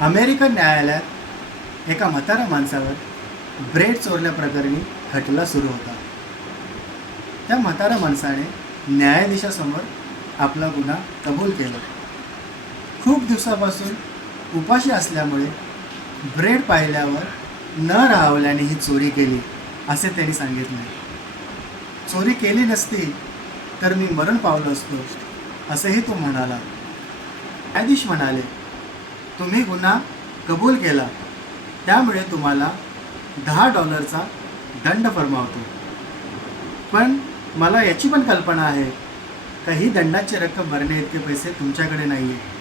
American न्यायालयात एका म्हाताऱ्या माणसावर ब्रेड चोरल्याप्रकरणी खटला सुरू होता. त्या म्हाताऱ्या माणसाने न्यायाधीशासमोर आपला गुन्हा कबूल केला. खूप दिवसापासून उपाशी असल्यामुळे ब्रेड पाहिल्यावर न राहवल्याने ही चोरी केली असे त्यांनी सांगितले. चोरी केली नसती तर मी मरण पावलो असतो असेही तो म्हणाला. न्यायाधीश म्हणाले, तुम्ही गुन्हा कबूल केला त्यामुळे तुम्हाला $10 दंड फरमावतो. पण मला याची पण कल्पना आहे का ही दंडाची रक्कम भरणे इतके पैसे तुमच्याकडे नाही आहे.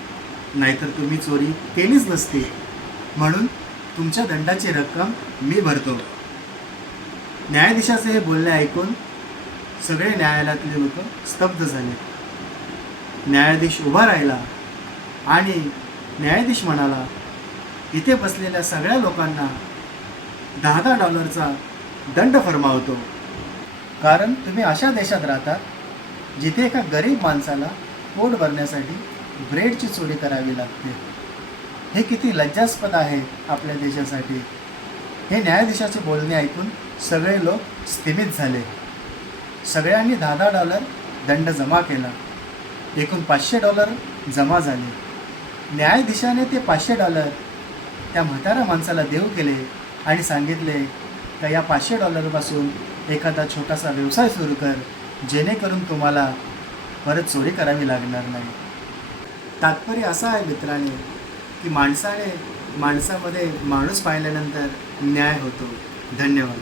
नाहीतर तुम्ही चोरी केलीच नसती, म्हणून तुमच्या दंडाची रक्कम मी भरतो. न्यायाधीशाचे हे बोलणे ऐकून सगळे न्यायालयातले लोक स्तब्ध झाले. न्यायाधीश उभा राहिला आणि न्यायाधीश म्हणाला, इथे बसलेल्या सगळ्या लोकांना $10 दंड फरमावतो. कारण तुम्ही अशा देशात राहता जिथे एका गरीब माणसाला पोट भरण्यासाठी ब्रेडची चोरी करावी लागते. हे किती लज्जास्पद आहे आपल्या देशासाठी. हे न्यायाधीशाचे बोलणे ऐकून सगळे लोक स्तिमित झाले. सगळ्यांनी $10 दंड जमा केला. एकूण $500 जमा झाले. न्यायाधीशाने ते $500 त्या म्हाताऱ्या माणसाला देऊ केले आणि सांगितले का या $500 एखादा छोटासा व्यवसाय सुरू कर, जेणेकरून तुम्हाला परत चोरी करावी लागणार नाही. तात्पर्य असं आहे मित्रांनो की माणसामध्ये माणूस पाहिल्यानंतर न्याय होतो. धन्यवाद.